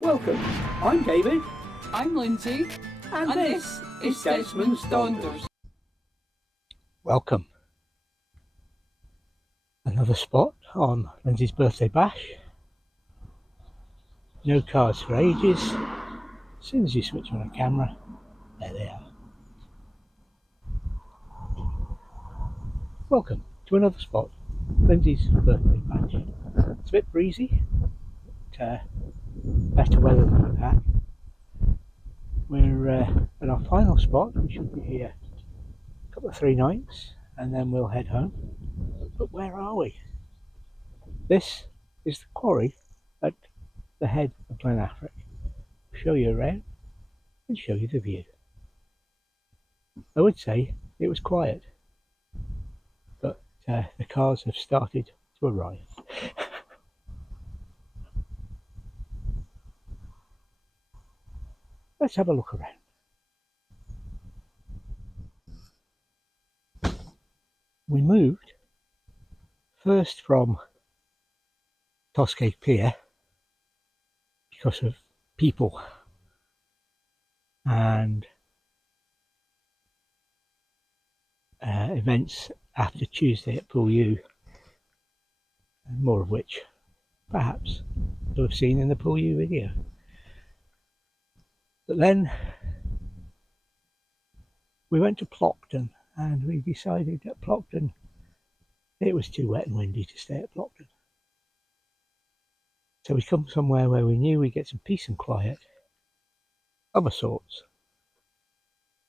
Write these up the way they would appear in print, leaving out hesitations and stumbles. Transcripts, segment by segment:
Welcome, I'm David. I'm Lindsay, and this is Desmonds Donders. Welcome. Another spot on Lindsay's birthday bash. No cars for ages. As soon as you switch on a camera, there they are. Welcome to another spot, Lindsay's birthday bash. It's a bit breezy, but better weather than we've had. We're at our final spot. We should be here a couple of 3 nights and then we'll head home. But where are we? This is the quarry at the head of Glen Affric. Show you around and show you the view. I would say it was quiet, but the cars have started to arrive. Let's have a look around. We moved first from Toscape Pier because of people and events after Tuesday at Pool U, more of which perhaps you'll have seen in the Pool U video. But then we went to Plockton and we decided that Plockton, it was too wet and windy to stay at Plockton. So we come somewhere where we knew we'd get some peace and quiet of a sorts,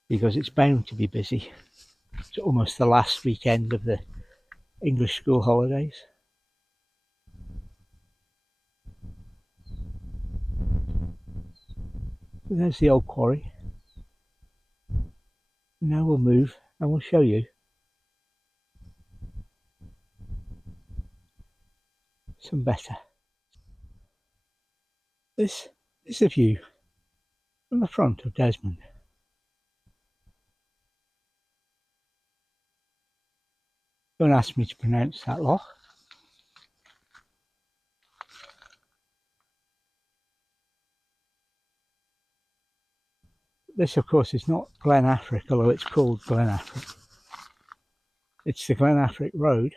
because it's bound to be busy. It's almost the last weekend of the English school holidays. So there's the old quarry. Now we'll move and we'll show you some better. This is a view from the front of Desmond. Don't ask me to pronounce that loch. This, of course, is not Glen Affric, although it's called Glen Affric. It's the Glen Affric Road,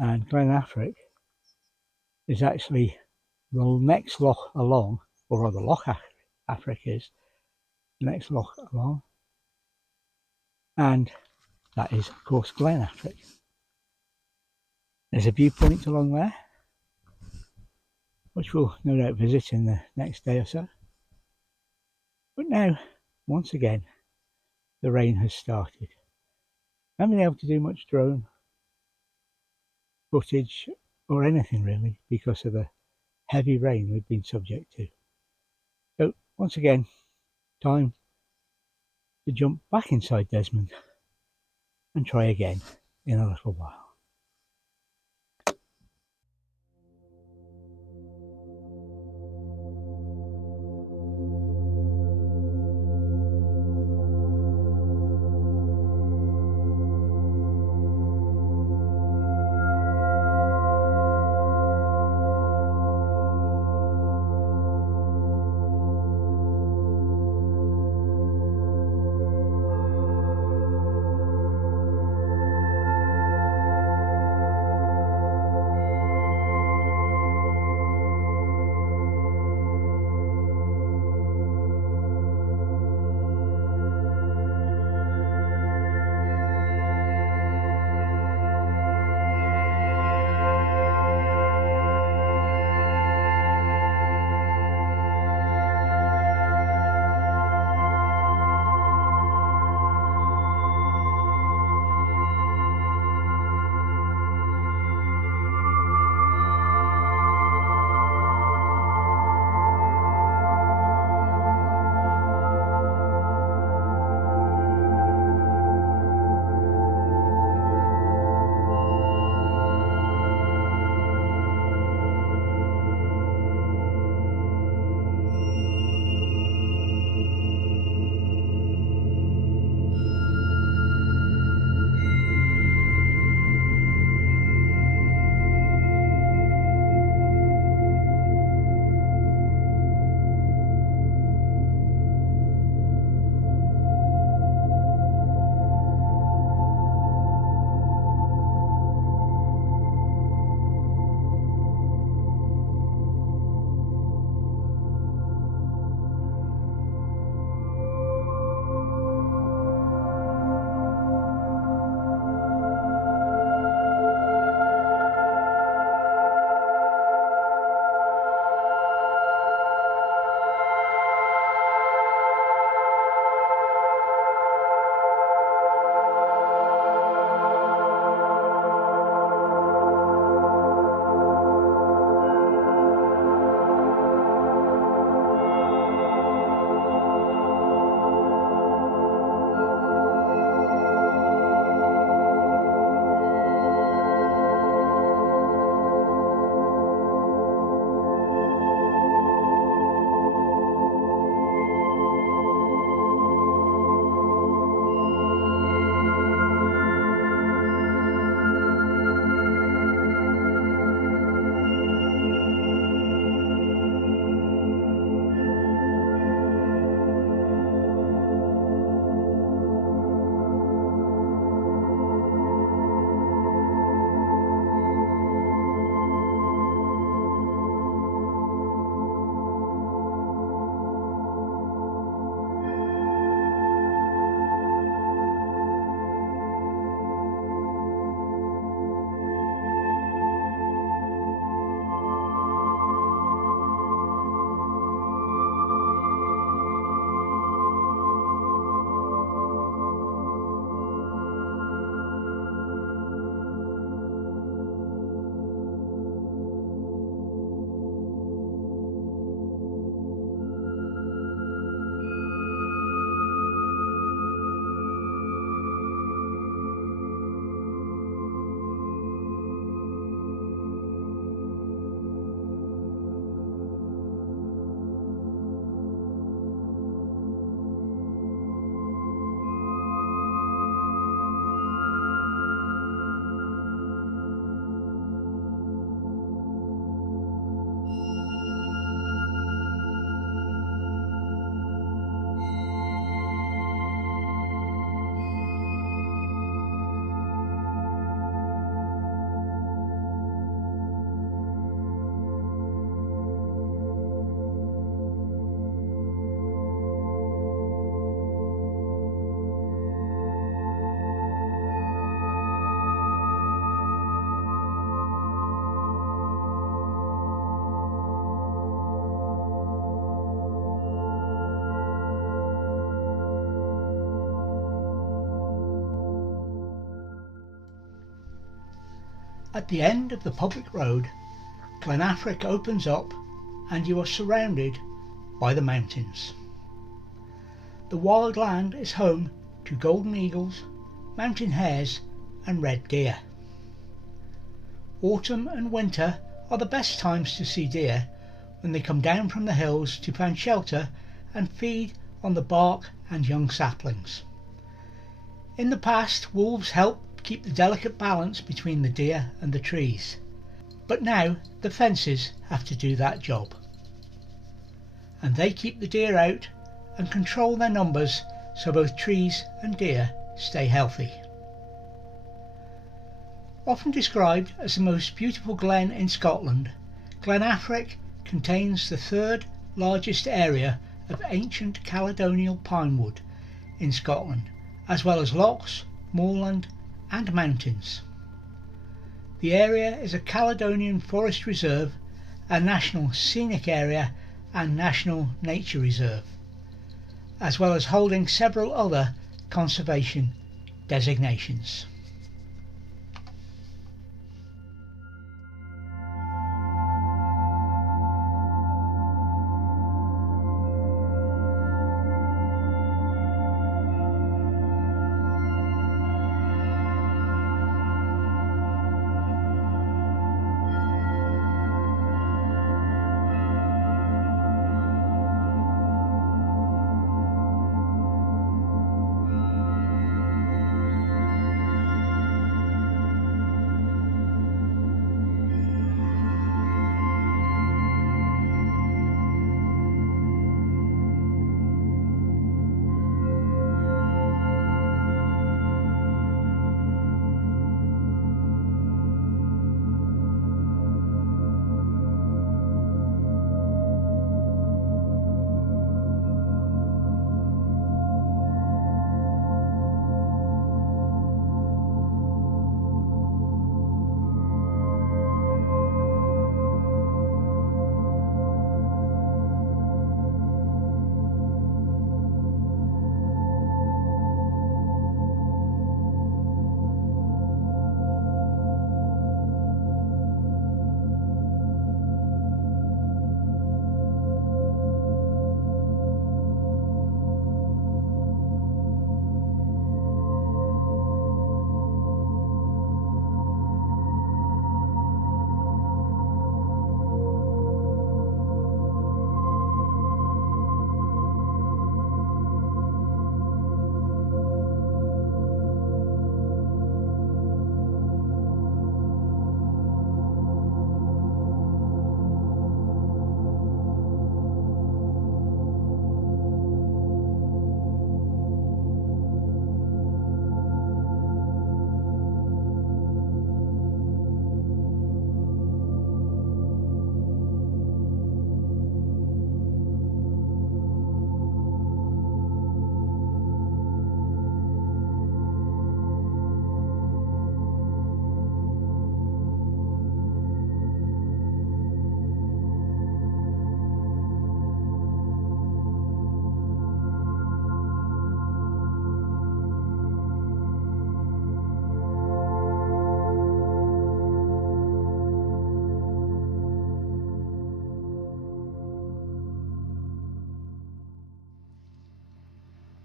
and Glen Affric is actually the next loch along, or rather Loch Affric is the next loch along, and that is, of course, Glen Affric. There's a viewpoint along there, which we'll no doubt visit in the next day or so. But now, once again, the rain has started. I haven't been able to do much drone footage or anything really because of the heavy rain we've been subject to. So once again, time to jump back inside Desmond and try again in a little while. At the end of the public road, Glen Affric opens up and you are surrounded by the mountains. The wild land is home to golden eagles, mountain hares and red deer. Autumn and winter are the best times to see deer, when they come down from the hills to find shelter and feed on the bark and young saplings. In the past, wolves helped keep the delicate balance between the deer and the trees, but now the fences have to do that job. And they keep the deer out and control their numbers so both trees and deer stay healthy. Often described as the most beautiful glen in Scotland, Glen Affric contains the third largest area of ancient Caledonian pinewood in Scotland, as well as lochs, moorland and mountains. The area is a Caledonian Forest Reserve, a National Scenic Area and National Nature Reserve, as well as holding several other conservation designations.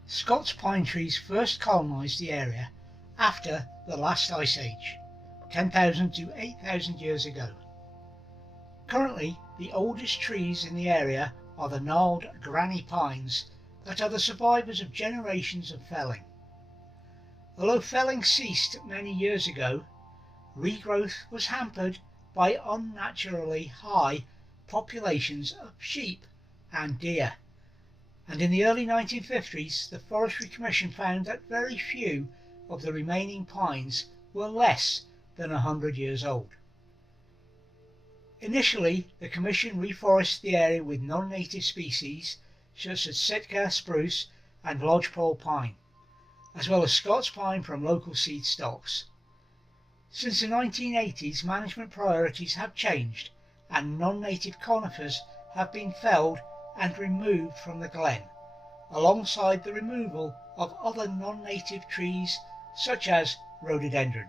Scots pine trees first colonised the area after the last ice age, 10,000 to 8,000 years ago. Currently, the oldest trees in the area are the gnarled granny pines that are the survivors of generations of felling. Although felling ceased many years ago, regrowth was hampered by unnaturally high populations of sheep and deer, and in the early 1950s the Forestry Commission found that very few of the remaining pines were less than 100 years old. Initially, the Commission reforested the area with non-native species such as Sitka spruce and lodgepole pine, as well as Scots pine from local seed stocks. Since the 1980s, management priorities have changed and non-native conifers have been felled and removed from the glen, alongside the removal of other non-native trees such as rhododendron.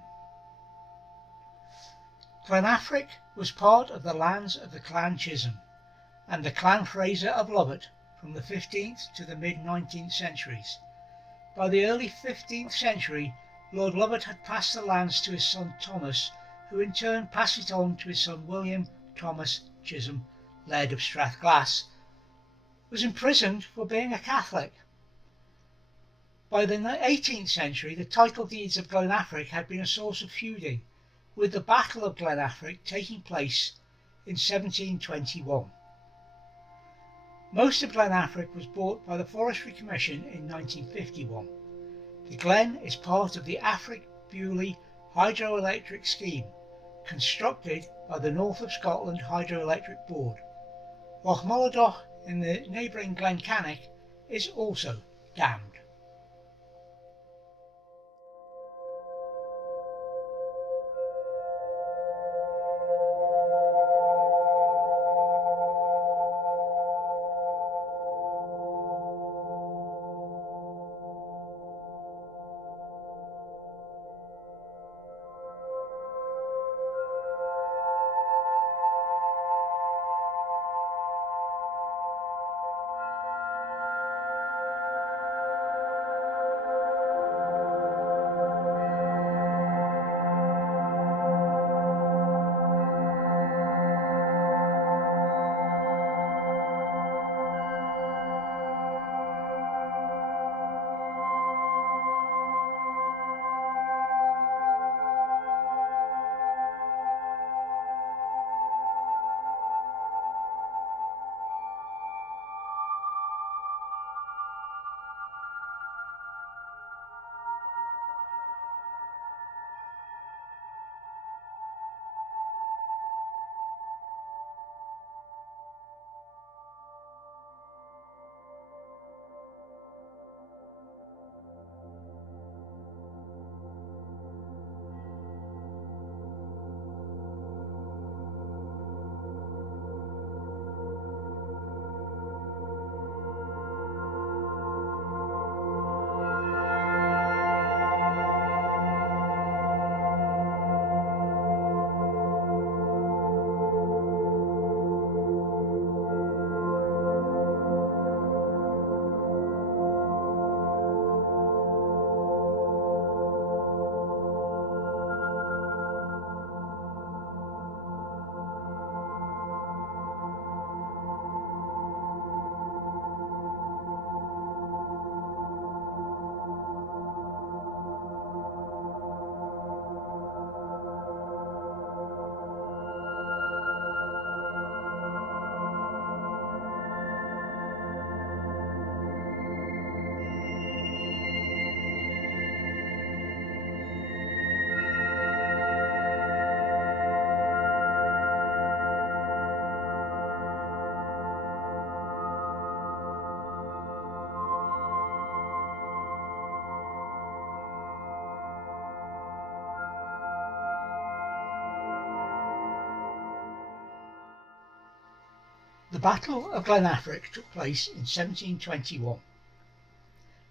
Glen Affric was part of the lands of the Clan Chisholm and the Clan Fraser of Lovat from the 15th to the mid-19th centuries. By the early 15th century, Lord Lovat had passed the lands to his son Thomas, who in turn passed it on to his son William Thomas Chisholm, Laird of Strathglass, was imprisoned for being a Catholic. By the 18th century, the title deeds of Glen Affric had been a source of feuding, with the Battle of Glen Affric taking place in 1721. Most of Glen Affric was bought by the Forestry Commission in 1951. The glen is part of the Affric-Bewley hydroelectric scheme, constructed by the North of Scotland Hydroelectric Board. Loch Moladoch in the neighbouring Glen Cannock is also dammed. The Battle of Glen Affric took place in 1721.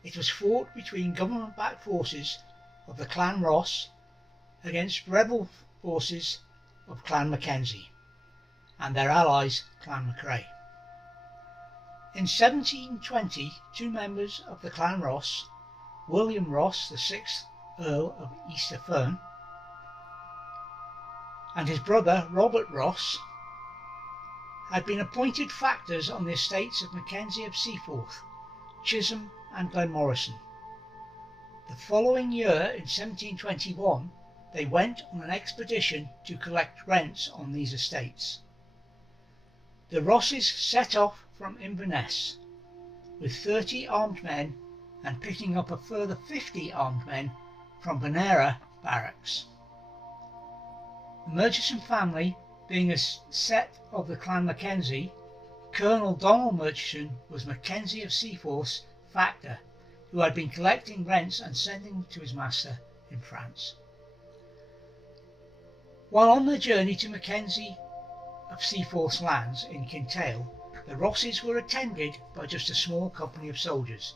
It was fought between government-backed forces of the Clan Ross against rebel forces of Clan Mackenzie and their allies Clan Macrae. In 1720, two members of the Clan Ross, William Ross, the 6th Earl of Easter Fern, and his brother Robert Ross, had been appointed factors on the estates of Mackenzie of Seaforth, Chisholm and Glenmorrison. The following year, in 1721, they went on an expedition to collect rents on these estates. The Rosses set off from Inverness with 30 armed men and picking up a further 50 armed men from Benera barracks. The Murchison family being a set of the Clan Mackenzie, Colonel Donald Murchison was Mackenzie of Seaforth's factor, who had been collecting rents and sending to his master in France. While on their journey to Mackenzie of Seaforth's lands in Kintail, the Rosses were attended by just a small company of soldiers.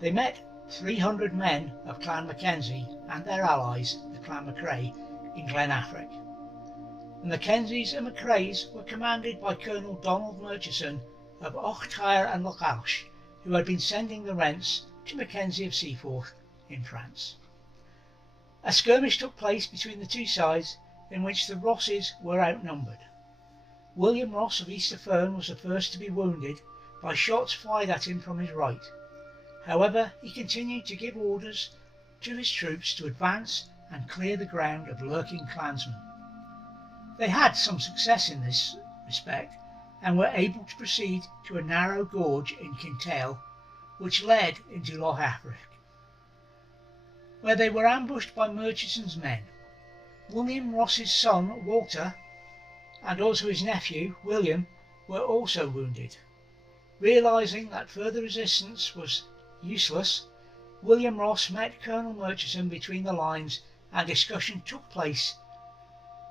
They met 300 men of Clan Mackenzie and their allies, the Clan Macrae, in Glen Affric. The Mackenzies and Macraes were commanded by Colonel Donald Murchison of Auchtyre and Lochs, who had been sending the rents to Mackenzie of Seaforth in France. A skirmish took place between the two sides in which the Rosses were outnumbered. William Ross of Easter Fern was the first to be wounded by shots fired at him from his right. However, he continued to give orders to his troops to advance and clear the ground of lurking clansmen. They had some success in this respect and were able to proceed to a narrow gorge in Kintail, which led into Loch Affric, where they were ambushed by Murchison's men. William Ross's son Walter and also his nephew William were also wounded. Realising that further resistance was useless, William Ross met Colonel Murchison between the lines and discussion took place.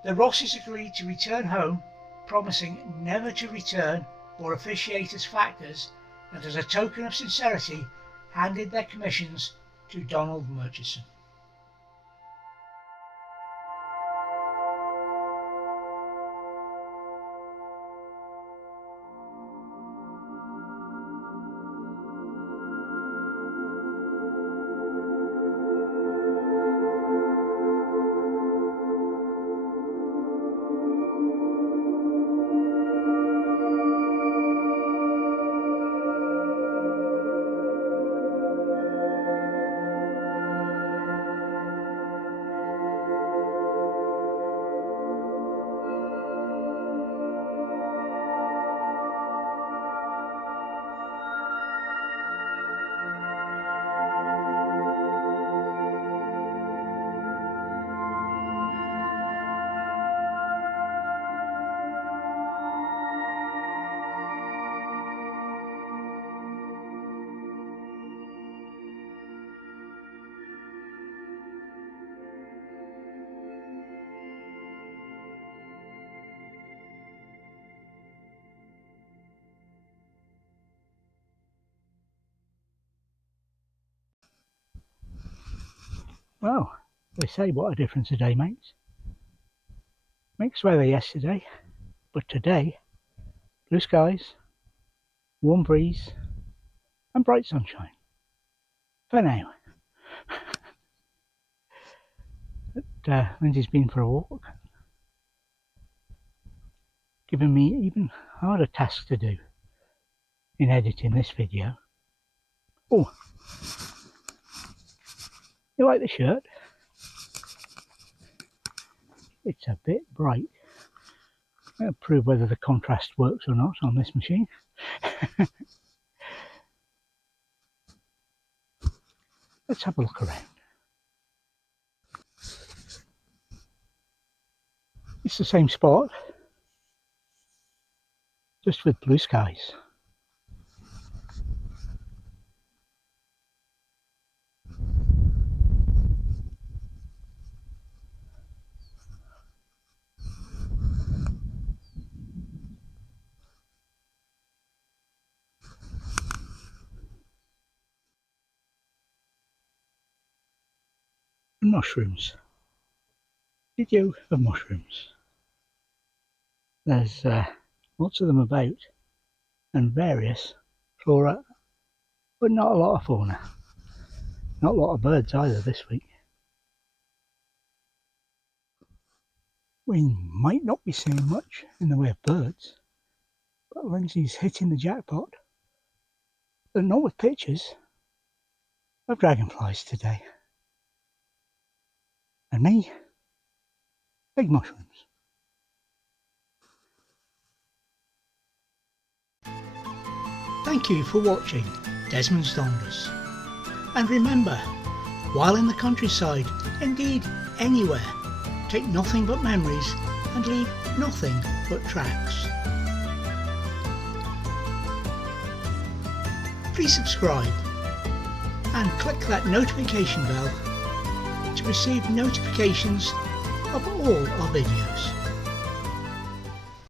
The Rosses agreed to return home, promising never to return or officiate as factors, and as a token of sincerity handed their commissions to Donald Murchison. Well, they say what a difference a day makes. Mixed weather yesterday, but today, blue skies, warm breeze, and bright sunshine. For now. But Lindsay's been for a walk, giving me even harder tasks to do in editing this video. Oh, you like the shirt? It's a bit bright. I'll prove whether the contrast works or not on this machine. Let's have a look around. It's the same spot, just with blue skies. Mushrooms. Did you have mushrooms? There's lots of them about, and various flora, but not a lot of fauna. Not a lot of birds either this week. We might not be seeing much in the way of birds, but Lindsay's hitting the jackpot, but not with pictures of dragonflies today. And me, big mushrooms. Thank you for watching Desmonds Donders. And remember, while in the countryside, indeed anywhere, take nothing but memories and leave nothing but tracks. Please subscribe and click that notification bell to receive notifications of all our videos.